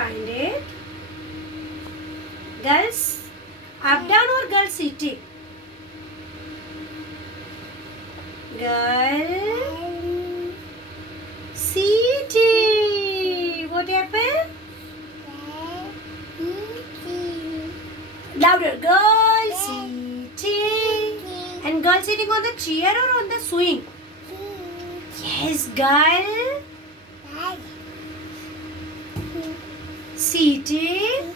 find it. Girls up down or girl sitting? Girl sitting. What happened? Louder. Girl sitting. And girl sitting on the chair or on the swing? Yes, girl sitting.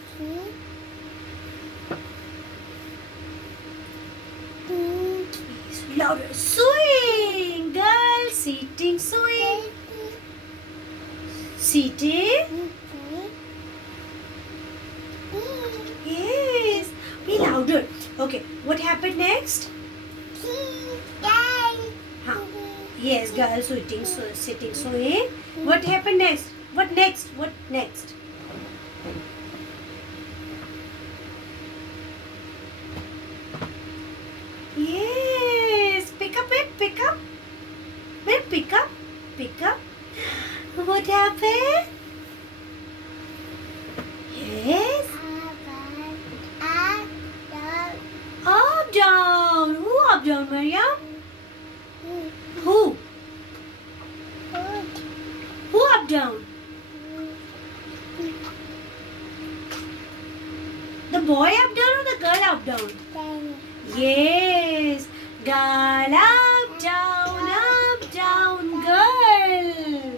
Louder. Swing. Girl sitting, swing. Sitting. Yes. Be louder. Okay. What happened next? Huh. Yes, girl sitting, sitting, swing. What happened next? What next? What next? Yes. Pick up it. Pick up. Wait, pick up. Pick up. What happened? Yes. Up, down. Who up, down, Mariam? Who? Who up, down? The boy up, down or the girl up, down? Yes. Girl up, down, girl.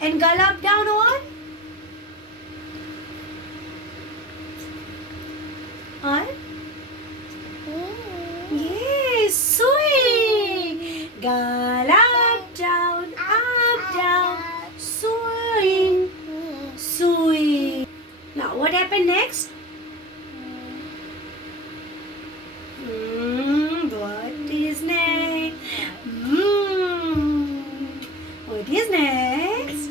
And girl up, down on? On? Yes, swing. Girl up, down, swing, swing. Now what happened next? What is next? What is next?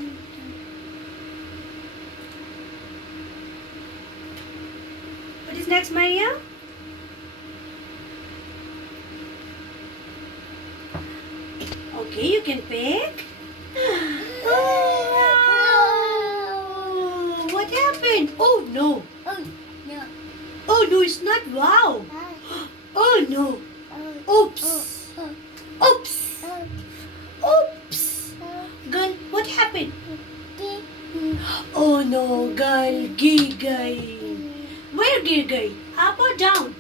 What is next, Maria? Okay, you can pick. Oh, what happened? Oh no. Oh no, it's not wow. Oh no. Oops. Oops. Oops. Girl, what happened? Oh no, girl, giggle. Where giggle? Up or down?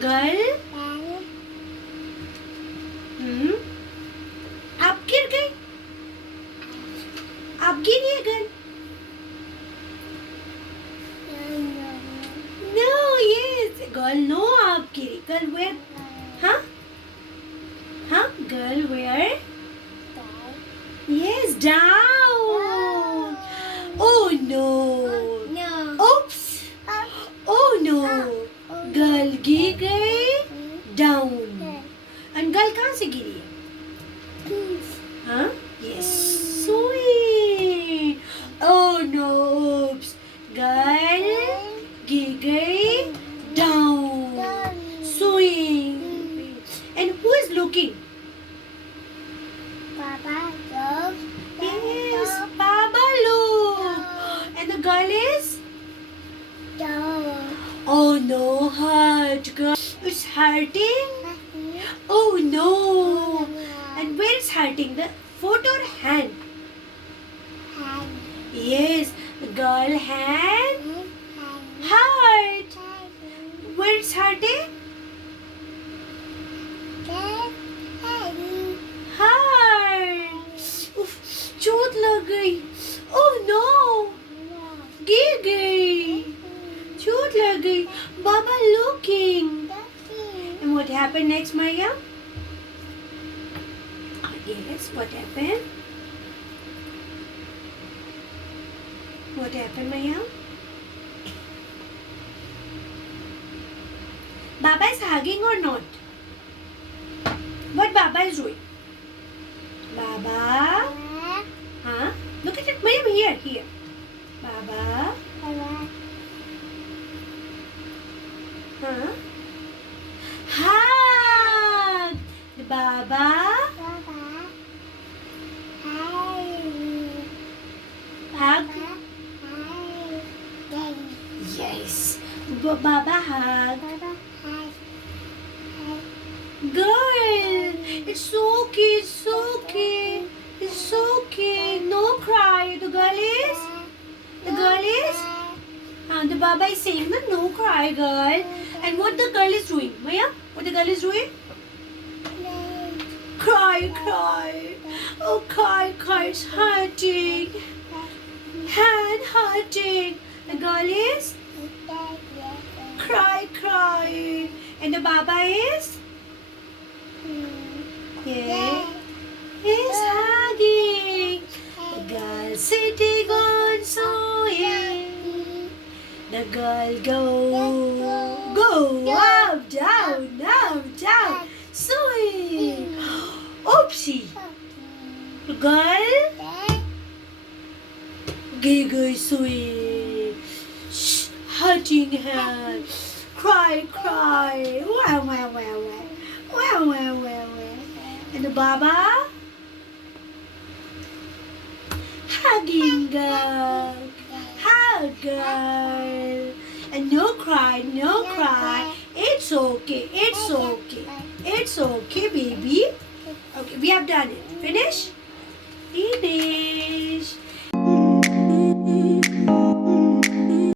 Girl? आप गिर गई? आप गिरी है girl? No, yes, girl, no, आप गिरी. Girl, where? Huh? Huh? Girl, where? Yes, down. Oh no. Oops. Oh no. Girl गिर गई. Down. And girl कहाँ से गिरी है? Huh? Yes. Sweet. Oh no. Oops. Girl गिर गई. Down. Swing. And who is looking? Papa, look. Yes. Baba look. And the girl is? Down. Oh no. Hurt. Girl. It's hurting. Oh no. And where is hurting? The foot or hand? Hand. Yes, the girl hand hurt. Where is hurting? Hurt. Uff, चोट लग गई. Oh no. गिर गई. चोट लग गई. Baba looking. And what happened next, Maya? Yes, what happened? What happened, Maya? Baba is hugging or not? What Baba is doing? Baba? Huh? Look at it, Maya, here. Baba? Huh? Hug! Baba? Hug hug. Daddy. Yes. Baba hug. Baba has. Girl, it's okay, it's okay. It's okay. No cry. The girl is? The girl is? The Baba is saying that no cry, girl. And what the girl is doing? Maya, what the girl is doing? Cry, cry. Oh, cry, cry. It's hurting. Hand hurting. The girl is? Cry, cry. And the Baba is? Yeah. He's hugging. The girl sitting on soil. The girl go up, down, swing. Oopsie. The girl giggle, swing. Shh, hurting her. Cry, cry. Wow, wow, wow, wow. Wow, wow, wow, wow. And the Baba hugging girl. Hug girl. And no cry, no cry. It's okay, it's okay. It's okay, baby. Okay, we have done it. Finish? Finish.